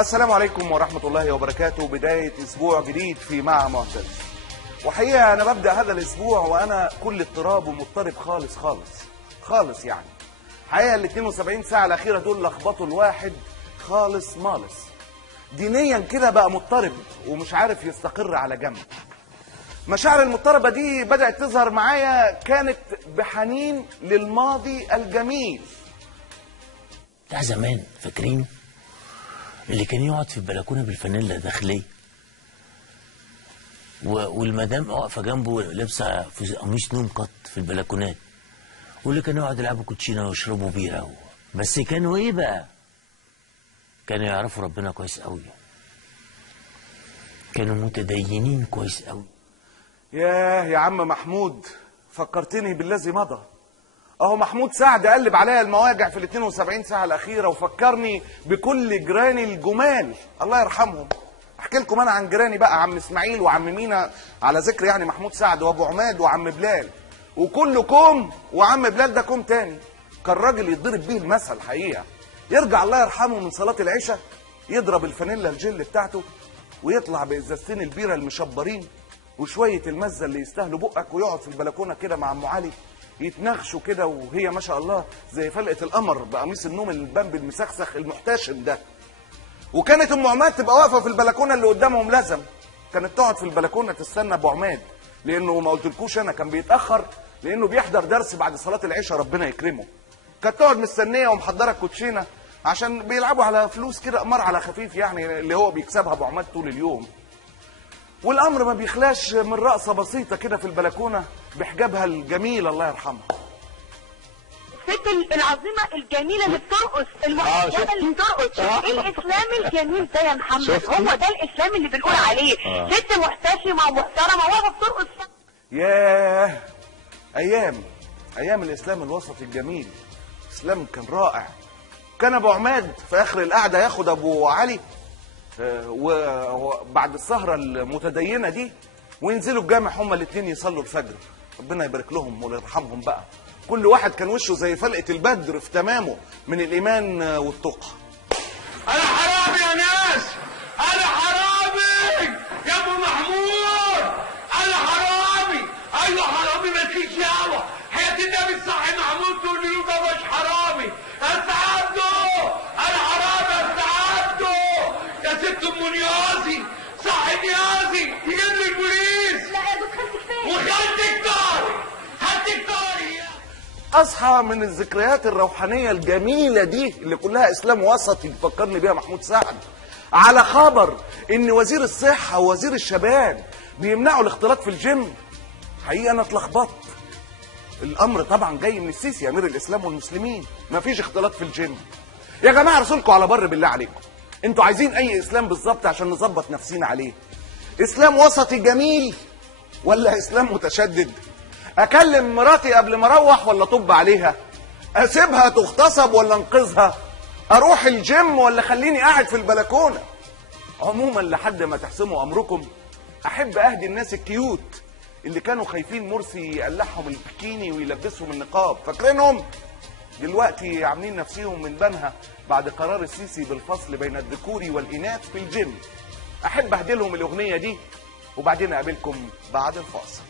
السلام عليكم ورحمة الله وبركاته. بداية أسبوع جديد في مع معتز. وحقيقة أنا ببدأ هذا الأسبوع وأنا كل اضطراب ومضطرب خالص خالص خالص. يعني حقيقة ال 72 ساعة الأخيرة دول لخبطوا الواحد خالص مالص. دينيا كده بقى مضطرب ومش عارف يستقر على جنب. مشاعر المضطربة دي بدأت تظهر معايا كانت بحنين للماضي الجميل. بتاع زمان فاكرينه؟ اللي كان يقعد في البلكونه بالفانيلا داخليه والمدام واقفه جنبه لابسه قميص نوم قط في البلكونات، واللي كانوا يقعدوا يلعبوا كوتشينه ويشربوا بيره بس كانوا ايه بقى؟ كانوا يعرفوا ربنا كويس قوي، كانوا متدينين كويس قوي. ياه يا عم محمود، فكرتني بالذي مضى. اهو محمود سعد قلب عليا المواجع في ال 72 ساعة الأخيرة وفكرني بكل جيراني الجمال الله يرحمهم. احكي لكم انا عن جيراني بقى، عم اسماعيل وعم مينا، على ذكر يعني محمود سعد، وابو عماد وعم بلال، وكل كوم، وعم بلال ده كوم تاني. كان راجل يضرب بيه المثل حقيقة. يرجع الله يرحمه من صلاة العشاء يضرب الفانيلا الجل بتاعته ويطلع بإزازتين البيرة المشبرين وشوية المزة اللي يستاهلوا بقك، ويقعد في البلكونة كده مع ام علي يتناغشوا كده، وهي ما شاء الله زي فلقة القمر بقميص النوم البامب المسخسخ المحتشم ده. وكانت ام عماد تبقى واقفه في البلكونه اللي قدامهم لازم. كانت تقعد في البلكونه تستنى ابو عماد، لانه ما قلتلكوش انا كان بيتاخر لانه بيحضر درس بعد صلاه العشاء ربنا يكرمه. كانت تقعد مستنيه ومحضره الكوتشينه عشان بيلعبوا على فلوس كده قمار على خفيف، يعني اللي هو بيكسبها ابو عماد طول اليوم. والامر ما بيخلاش من رقصه بسيطه كده في البلكونه بحجابها الجميل الله يرحمها. الست العظيمه الجميله اللي بترقص، المحجبه اللي بترقص. ايه الاسلام الجميل ده يا محمد؟ هو ده الاسلام اللي بنقول عليه. ست محتشمه ومحترمه واقفه بترقص. ياه ايام الاسلام الوسطي الجميل. الاسلام كان رائع. كان ابو عماد في اخر القعده ياخد ابو علي وبعد السهره المتدينه دي وينزلوا الجامع هما الاثنين يصلوا الفجر. ربنا يبارك لهم ويرحمهم بقى. كل واحد كان وشه زي فلقة البدر في تمامه من الإيمان والتقى. أنا حرامي يا ناس، أنا حرامي يا أبو محمود، أنا حرامي. أيوة حرامي مالكيش دعوة. حياة النبي الصحي محمود تقول له ده مش حرامي. استعدوا، أنا حرامي استعدوا. يا ست أم نيازي، صاحب نيازي يجيب لي البوليس. لا يا دكتور خالتك فين؟ وخالتك طارق، خالتك طارق. أصحى من الذكريات الروحانية الجميلة دي اللي كلها إسلام وسطي بيفكرني بيها محمود سعد على خبر إن وزير الصحة ووزير الشباب بيمنعوا الاختلاط في الجيم. حقيقة أنا اتلخبطت. الأمر طبعا جاي من السيسي أمير الإسلام والمسلمين، مفيش اختلاط في الجيم. يا جماعة رسولكم على بر بالله عليكم، أنتوا عايزين أي إسلام بالظبط عشان نظبط نفسينا عليه؟ إسلام وسطي جميل ولا إسلام متشدد؟ اكلم مراتي قبل ما اروح ولا طب عليها؟ اسيبها تغتصب ولا انقذها؟ اروح الجيم ولا خليني قاعد في البلكونه؟ عموما لحد ما تحسموا امركم احب اهدي الناس الكيوت اللي كانوا خايفين مرسي يقلعهم البكيني ويلبسهم النقاب، فاكرينهم؟ دلوقتي عاملين نفسهم من بنها بعد قرار السيسي بالفصل بين الذكور والاناث في الجيم. احب اهدي لهم الاغنيه دي وبعدين اقابلكم بعد الفاصل.